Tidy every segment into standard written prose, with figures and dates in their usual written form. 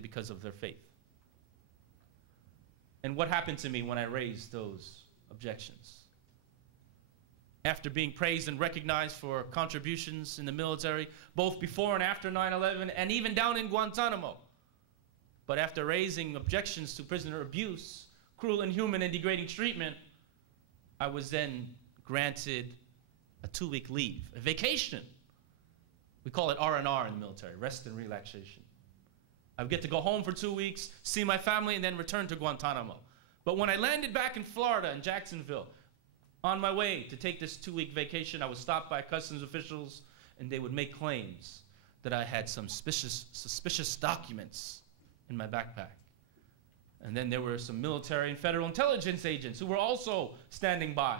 because of their faith. And what happened to me when I raised those objections? After being praised and recognized for contributions in the military, both before and after 9/11, and even down in Guantanamo, but after raising objections to prisoner abuse, cruel, inhuman, and degrading treatment, I was then granted a 2-week leave, a vacation. We call it R&R in the military, rest and relaxation. I would get to go home for 2 weeks, see my family, and then return to Guantanamo. But when I landed back in Florida, in Jacksonville, on my way to take this 2-week vacation, I was stopped by customs officials, and they would make claims that I had some suspicious documents in my backpack. And then there were some military and federal intelligence agents who were also standing by.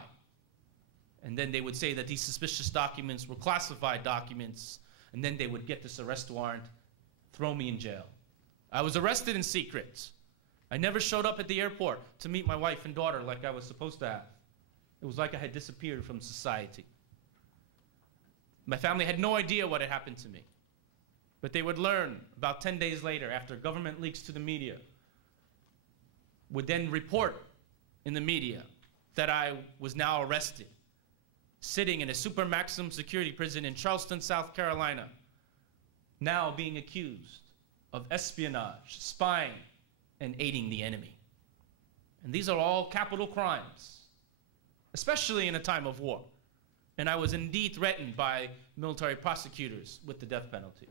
And then they would say that these suspicious documents were classified documents, and then they would get this arrest warrant, throw me in jail. I was arrested in secret. I never showed up at the airport to meet my wife and daughter like I was supposed to have. It was like I had disappeared from society. My family had no idea what had happened to me. But they would learn about 10 days later, after government leaks to the media, would then report in the media that I was now arrested, sitting in a super maximum security prison in Charleston, South Carolina, now being accused of espionage, spying, and aiding the enemy. And these are all capital crimes, especially in a time of war. And I was indeed threatened by military prosecutors with the death penalty.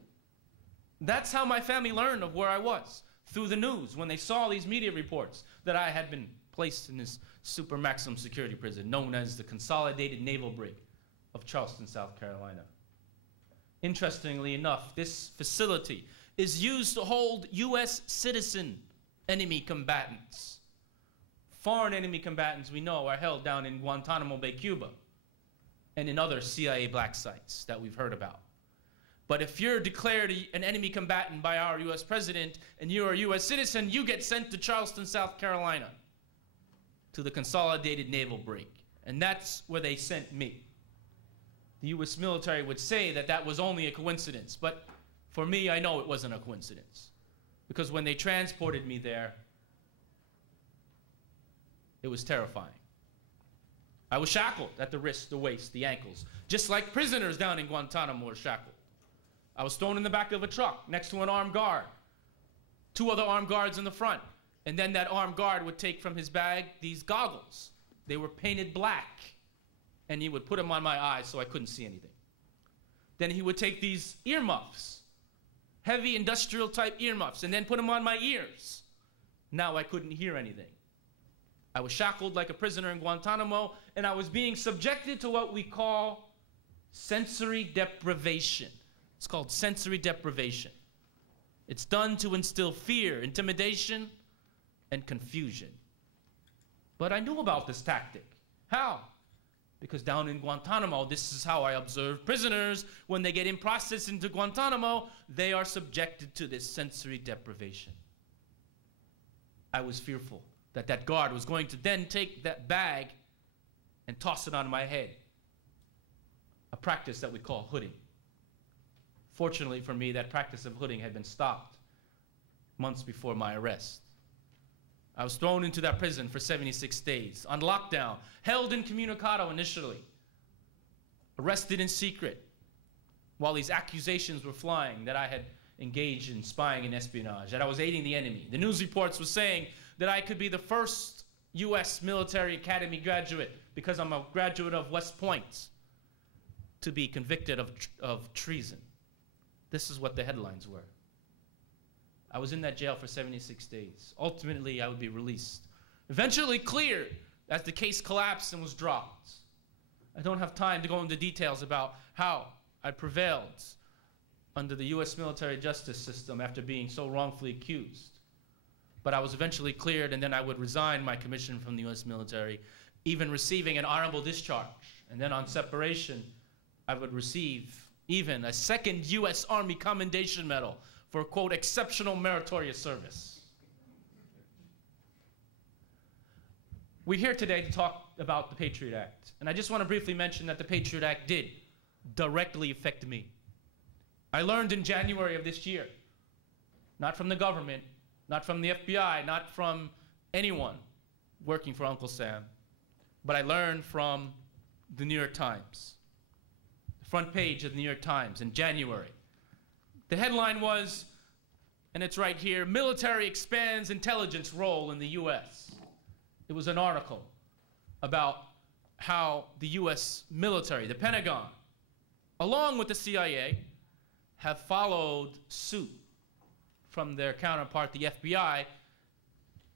That's how my family learned of where I was, through the news, when they saw these media reports that I had been placed in this super maximum security prison known as the Consolidated Naval Brig of Charleston, South Carolina. Interestingly enough, this facility is used to hold U.S. citizen enemy combatants. Foreign enemy combatants, we know, are held down in Guantanamo Bay, Cuba, and in other CIA black sites that we've heard about. But if you're declared an enemy combatant by our U.S. president and you're a U.S. citizen, you get sent to Charleston, South Carolina, to the Consolidated Naval Brig. And that's where they sent me. The U.S. military would say that that was only a coincidence, but for me, I know it wasn't a coincidence. Because when they transported me there, it was terrifying. I was shackled at the wrist, the waist, the ankles, just like prisoners down in Guantanamo are shackled. I was thrown in the back of a truck next to an armed guard, 2 other armed guards in the front, and then that armed guard would take from his bag these goggles. They were painted black, and he would put them on my eyes so I couldn't see anything. Then he would take these earmuffs, heavy industrial type earmuffs, and then put them on my ears. Now I couldn't hear anything. I was shackled like a prisoner in Guantanamo, and I was being subjected to what we call sensory deprivation. It's called sensory deprivation. It's done to instill fear, intimidation, and confusion. But I knew about this tactic. How? Because down in Guantanamo, this is how I observe prisoners. When they get in processed into Guantanamo, they are subjected to this sensory deprivation. I was fearful that that guard was going to then take that bag and toss it on my head. A practice that we call hooding. Fortunately for me, that practice of hooding had been stopped months before my arrest. I was thrown into that prison for 76 days, on lockdown, held incommunicado initially, arrested in secret, while these accusations were flying that I had engaged in spying and espionage, that I was aiding the enemy. The news reports were saying that I could be the first U.S. military academy graduate, because I'm a graduate of West Point, to be convicted of treason. This is what the headlines were. I was in that jail for 76 days. Ultimately, I would be released. Eventually cleared as the case collapsed and was dropped. I don't have time to go into details about how I prevailed under the U.S. military justice system after being so wrongfully accused. But I was eventually cleared, and then I would resign my commission from the U.S. military, even receiving an honorable discharge. And then on separation, I would receive even a second U.S. Army Commendation Medal for, quote, exceptional meritorious service. We're here today to talk about the Patriot Act. And I just want to briefly mention that the Patriot Act did directly affect me. I learned in January of this year not from the government, not from the FBI, not from anyone working for Uncle Sam, but I learned from the New York Times. The front page of the New York Times in January. The headline was, and it's right here, "Military expands intelligence role in the US." It was an article about how the US military, the Pentagon, along with the CIA, have followed suit from their counterpart, the FBI,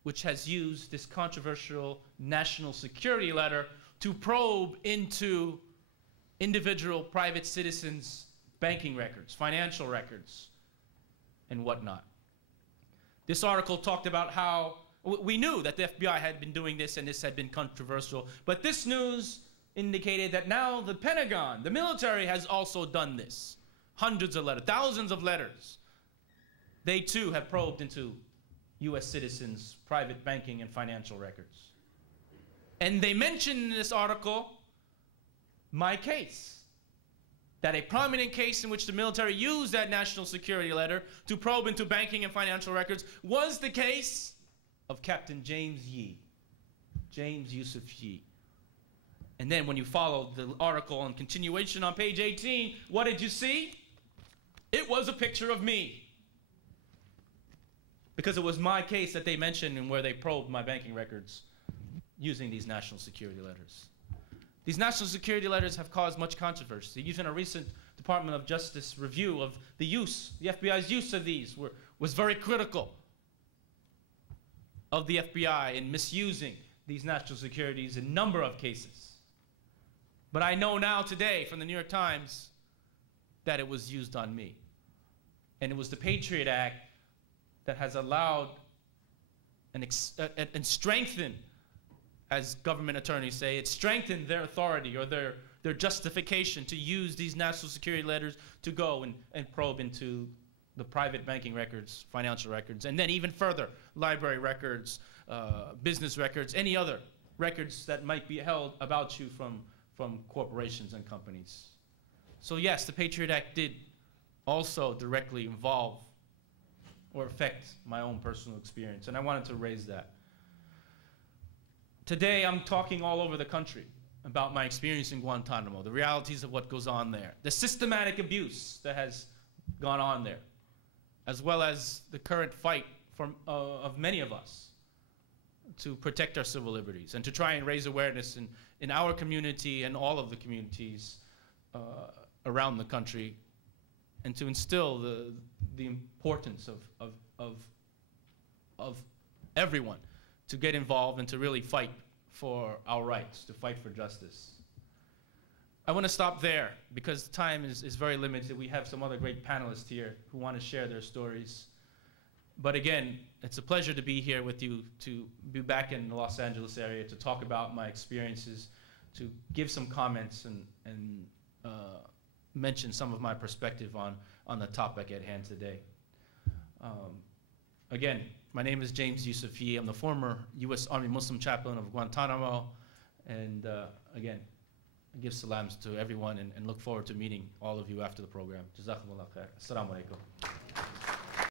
which has used this controversial national security letter to probe into individual private citizens' banking records, financial records, and whatnot. This article talked about how we knew that the FBI had been doing this and this had been controversial, but this news indicated that now the Pentagon, the military, has also done this. Hundreds of letters, thousands of letters. They too have probed into US citizens' private banking and financial records. And they mentioned in this article my case, that a prominent case in which the military used that national security letter to probe into banking and financial records was the case of Captain James Yee, James Yusuf Yee. And then when you follow the article and continuation on page 18, what did you see? It was a picture of me. Because it was my case that they mentioned and where they probed my banking records using these national security letters. These national security letters have caused much controversy. Even a recent Department of Justice review of the FBI's use of these was very critical of the FBI in misusing these national securities in a number of cases. But I know now today from the New York Times that it was used on me. And it was the Patriot Act that has allowed and strengthened, as government attorneys say, it strengthened their authority or their justification to use these national security letters to go and probe into the private banking records, financial records, and then even further, library records, business records, any other records that might be held about you from corporations and companies. So yes, the Patriot Act did also directly involve or affect my own personal experience, and I wanted to raise that. Today, I'm talking all over the country about my experience in Guantanamo, the realities of what goes on there, the systematic abuse that has gone on there, as well as the current fight of many of us to protect our civil liberties and to try and raise awareness in our community and all of the communities around the country, and to instill the importance of everyone to get involved and to really fight for our rights, to fight for justice. I want to stop there because time is very limited. We have some other great panelists here who want to share their stories. But again, it's a pleasure to be here with you, to be back in the Los Angeles area, to talk about my experiences, to give some comments and mention some of my perspective on the topic at hand today. Again, my name is James Yusuf Yee. I'm the former U.S. Army Muslim chaplain of Guantanamo. And again, I give salams to everyone and look forward to meeting all of you after the program. Jazakumullah khair. Assalamu alaikum.